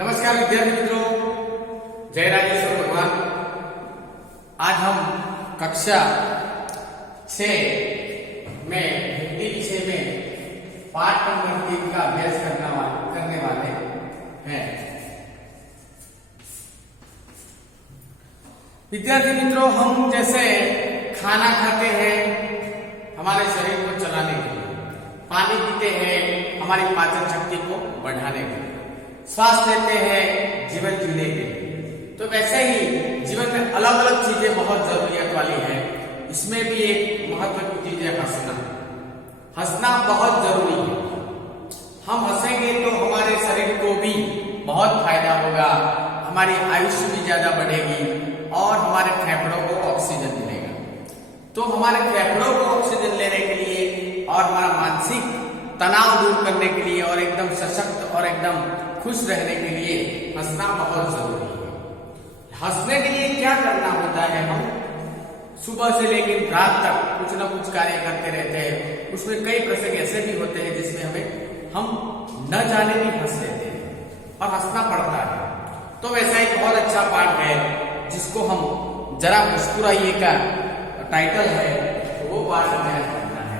नमस्कार विद्यार्थी मित्रों, जय राजेश्वर भगवान। आज हम कक्षा 6 में हिंदी विषय में पाठ नंबर 3 का अभ्यास करने वाले हैं। विद्यार्थी मित्रों, हम जैसे खाना खाते हैं हमारे शरीर को चलाने के लिए, पानी पीते हैं हमारी पाचन शक्ति को बढ़ाने के लिए, श्वास लेते हैं जीवन जीने के लिए। तो वैसे ही जीवन में अलग अलग चीजें बहुत जरूरियत वाली है। इसमें भी एक महत्व की चीज है हंसना। हंसना बहुत जरूरी है। हम हंसेंगे तो हमारे शरीर को भी बहुत फायदा होगा, हमारी आयुष्य भी ज्यादा बढ़ेगी और हमारे फेफड़ों को ऑक्सीजन मिलेगा। तो हमारे फेफड़ों को ऑक्सीजन लेने के लिए और हमारा मानसिक तनाव दूर करने के लिए और एकदम सशक्त और एकदम खुश रहने के लिए हंसना बहुत जरूरी है। हंसने के लिए क्या करना होता है? हम सुबह से लेकर रात तक कुछ न कुछ कार्य करते रहते हैं। उसमें कई प्रसंग ऐसे भी होते हैं जिसमें हम न जाने भी हंस लेते हैं और हंसना पड़ता है। तो वैसा एक बहुत अच्छा पाठ है जिसको हम जरा मुस्कुराइए का टाइटल है, तो वो पाठ में पढ़ना है।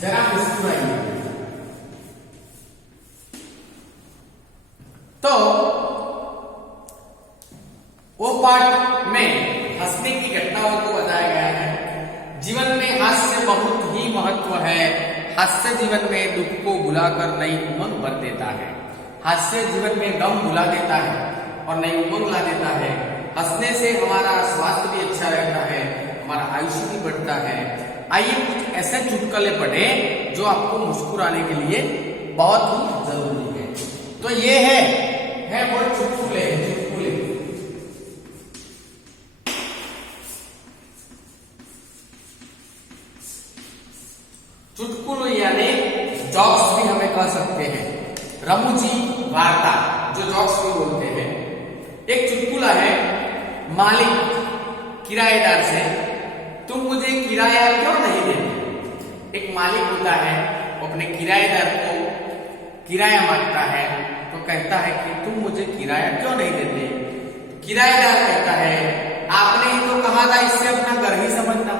जरा मुस्कुराइए। तो वो पाठ में हंसने की घटनाओं को बताया गया है। जीवन में हास्य बहुत ही महत्व है। हास्य जीवन में दुख को भुलाकर नई उमंग भर देता है। हास्य जीवन में गम भुला देता है और नई उमंग ला देता है। हंसने से हमारा स्वास्थ्य भी अच्छा रहता है, हमारा आयुष्य भी बढ़ता है। आइए कुछ ऐसे चुटकुले पढ़े जो आपको मुस्कुराने के लिए बहुत ही जरूरी है। तो ये है वो चुटकुले। चुटकुले यानी जॉक्स भी हमें कह सकते हैं। रमुजी वार्ता जो जॉक्स भी बोलते हैं। एक चुटकुला है, मालिक किराएदार से, तुम मुझे किराया क्यों नहीं देते? एक मालिक होता है, वो अपने किराएदार को किराया मांगता है तो कहता है कि तुम मुझे किराया क्यों नहीं देते? किराएदार कहता है, आपने ही तो कहा था इससे अपना घर ही समझना।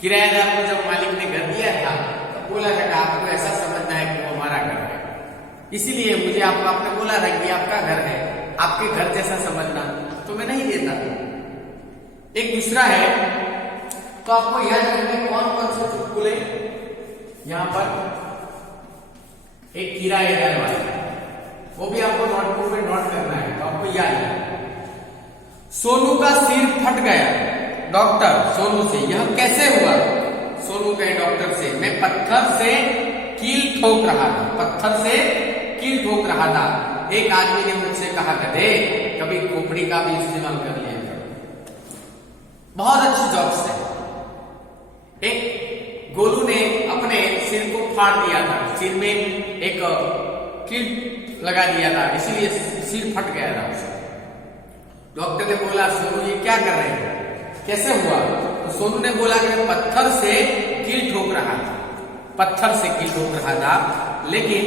किराएदार को जब मालिक ने घर दिया था तो बोला था कि आपको ऐसा समझना है कि वो हमारा घर है, इसीलिए मुझे आपने बोला था कि आपका घर है, आपके घर जैसा समझना, तो मैं नहीं देता। एक दूसरा है, तो आपको याद रखना कौन कौन से चुटकुले। यहां पर एक किराएदार वाला, वो भी आपको नोटबुक में नोट करना है, तो आपको याद है। सोनू का सिर फट गया, डॉक्टर सोनू से, यह कैसे हुआ? सोनू कहे डॉक्टर से, मैं पत्थर से कील ठोक रहा था। पत्थर से कील ठोक रहा था। एक आदमी ने मुझसे कहा, गधे कभी खोपड़ी का भी इस्तेमाल कर लिया। बहुत अच्छी जॉक्स है। एक गोलू ने अपने सिर को फाड़ दिया था, सिर में एक कील लगा दिया था, इसीलिए सिर फट गया था उसका। डॉक्टर ने बोला, सोनू ये क्या कर रहे हैं, कैसे हुआ? तो सोनू ने बोला कि मैं पत्थर से कील ठोक रहा था, पत्थर से कील ठोक रहा था, लेकिन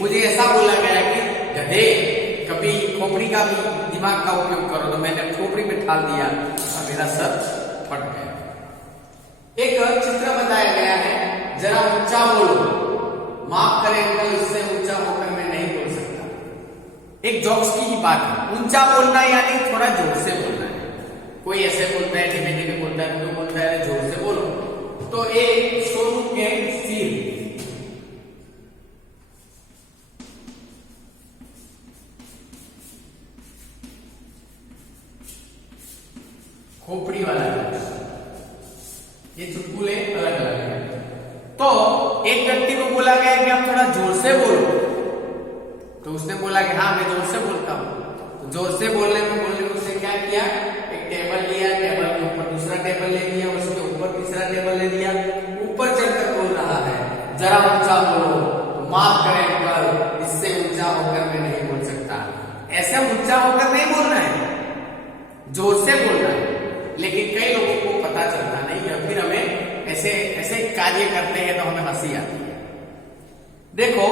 मुझे ऐसा बोला गया कि गधे कभी खोपड़ी का भी दिमाग का उपयोग करो, तो मैंने खोपड़ी में ठाल दिया और मेरा सर फट गया। एक चित्र बताया गया है, जरा ऊंचा बोलो, माफ करें अंकल, इससे ऊंचा होकर मैं नहीं बोल सकता। एक जॉक्स की ही बात है। ऊंचा बोलना यानी थोड़ा जोर से बोलना है। कोई ऐसे बोलता है, धीमे धीमे बोलता है, तो बोलता है जोर से बोलो। तो एक सोनू के सिर खोपड़ी वाला है। ये चुटकुले अलग अलग हैं। तो एक व्यक्ति को बोला गया कि आप थोड़ा जोर से बोलो, तो उसने बोला कि हाँ मैं जोर से बोलता हूँ। तो जोर से बोलने में उसने क्या किया, एक टेबल लिया, टेबल के ऊपर दूसरा टेबल ले लिया, उसके ऊपर तीसरा टेबल ले लिया, ऊपर चढ़कर बोल रहा है, जरा ऊंचा बोलो, माफ करें अंकल, इससे ऊंचा होकर मैं नहीं बोल सकता। ऐसे ऊंचा होकर नहीं बोलना है, जोर से बोलना है। लेकिन कई लोगों को पता चलता नहीं है, फिर हमें ऐसे ऐसे कार्य करते हैं तो हमें हंसी आती है। देखो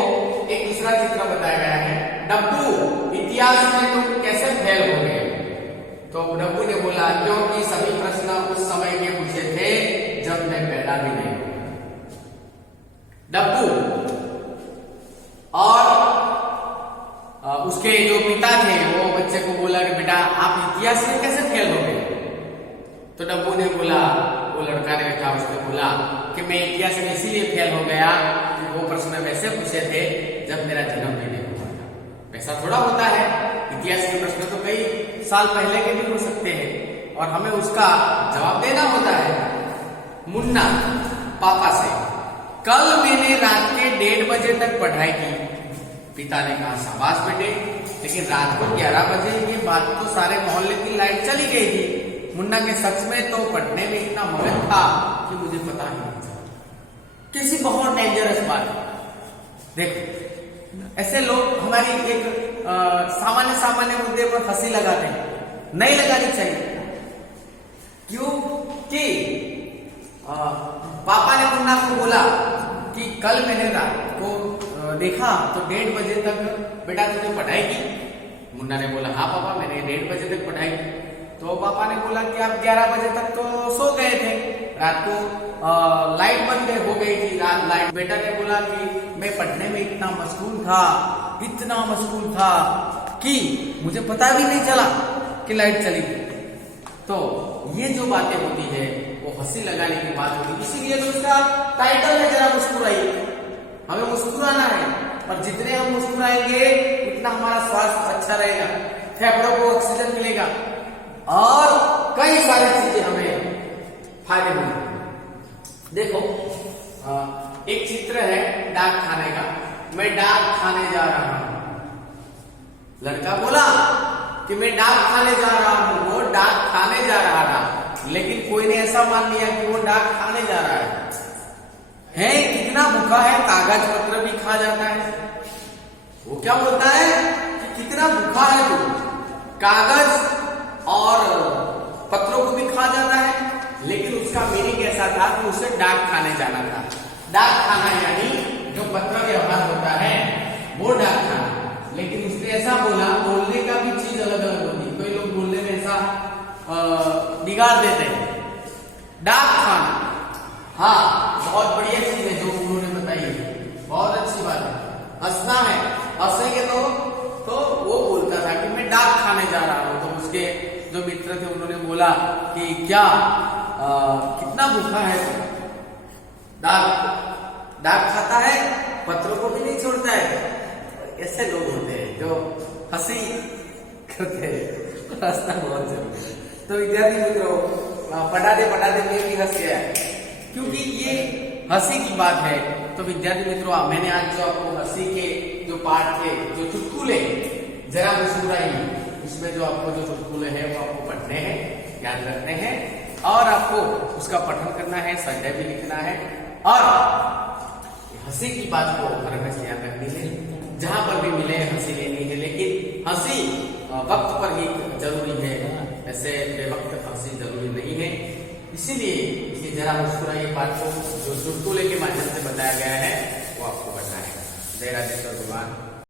एक दूसरा चित्र बताया गया है, डब्बू इतिहास में तुम कैसे फेल हो गए? तो डब्बू ने बोला क्योंकि सभी प्रश्न उस समय के पूछे थे जब मैं पैदा भी नहीं हुआ। डब्बू और उसके जो पिता थे वो बच्चे को बोला कि बेटा आप इतिहास में कैसे फेल हो गए? तो डब्बू ने बोला, वो लड़का ने था उसने बोला कि मैं इतिहास में इसीलिए फेल हो गया कि वो प्रश्न वैसे पूछे थे जब मेरा जन्म भी नहीं हुआ था। वैसा थोड़ा होता है, इतिहास के प्रश्न तो कई साल पहले के भी हो सकते हैं और हमें उसका जवाब देना होता है। मुन्ना पापा से, कल मैंने रात के 1:30 बजे तक पढ़ाई की। पिता ने कहा शाबाश बेटे, लेकिन रात को 11 बजे के बाद तो सारे मोहल्ले की लाइट चली गई थी। मुन्ना के सच में तो पढ़ने में इतना मगन था कि मुझे पता ही नहीं चला। किसी बहुत डेंजरस बात है। देखो ऐसे लोग हमारी एक सामान्य मुद्दे पर हंसी लगाते हैं, नहीं लगानी चाहिए। क्यों कि पापा ने मुन्ना को बोला कि कल मैंने रात को देखा तो 1:30 बजे तक बेटा तुझे पढ़ाई की। मुन्ना ने बोला हाँ पापा मैंने 1:30 बजे तक पढ़ाई की। तो पापा ने बोला कि आप 11 बजे तक तो सो गए थे, रात को लाइट बंद हो गई थी लाइट। बेटा ने बोला कि मैं पढ़ने में इतना मशगूल था कि मुझे पता भी नहीं चला कि लाइट चली गई। तो ये जो बातें होती है वो हंसी लगाने की बात होती है, इसीलिए तो उसका टाइटल है जरा मुस्कुराइए। हमें मुस्कुराना है और जितने हम मुस्कुराएंगे उतना हमारा स्वास्थ्य अच्छा रहेगा, फेफड़ों को ऑक्सीजन मिलेगा और कई सारी चीजें हमें फायदे मिलेंगे। देखो एक चित्र है डाक खाने का, मैं डाक खाने जा रहा हूं। लड़का बोला कि मैं डाक खाने जा रहा हूं। वो डाक खाने जा रहा था, लेकिन कोई ने ऐसा मान लिया कि वो डाक खाने जा रहा है। कितना भूखा है, कागज पत्र भी खा जाता है। वो क्या बोलता है कि कितना भूखा है तू, कागज और पत्रों को भी खा जाता है। लेकिन उसका मीनिंग ऐसा था कि उसे डाक खाने जाना था। डाक खाना यानी जो पत्र व्यवहार होता है वो डाक खाना। लेकिन उसने ऐसा बोला, बोलने का भी चीज अलग अलग होती है। कोई लोग बोलने में ऐसा बिगाड़ देते हैं। डाक खाना, हाँ बहुत बढ़िया चीज है जो उन्होंने बताई है, बहुत अच्छी बात है। हंसना है, हंसेंगे तो वो बोलता था कि मैं डाक खाने जा रहा हूं। तो उसके जो मित्र थे उन्होंने बोला कि क्या कितना भूखा है तो डाक खाता है, पत्रों को भी नहीं छोड़ता है। ऐसे लोग होते हैं जो हंसी करते हैं, हंसना बहुत जरूरी है। तो विद्यार्थी मित्रों पढ़ाते मैं भी हंस गया क्योंकि ये हंसी की बात है। तो विद्यार्थी मित्रों मैंने आज जो आपको हंसी के जो पाठ थे, जो चुटकुले जरा मुस्कुराइए, इसमें जो आपको जो चुटकुले हैं वो आपको पढ़ने हैं, याद रखने हैं और आपको उसका पठन करना है, संजय भी लिखना है और हंसी की बात को हमेशा याद रखनी है। जहां पर भी मिले हंसी लेनी है, लेकिन हंसी वक्त पर ही जरूरी है, ऐसे बेवक्त हंसी जरूरी नहीं है। इसीलिए इसे जरा मुस्कुराइए पाठ को जो चुटकुले के माध्यम से बताया गया है वो आपको बताना है। जय राजेश्वर भगवान।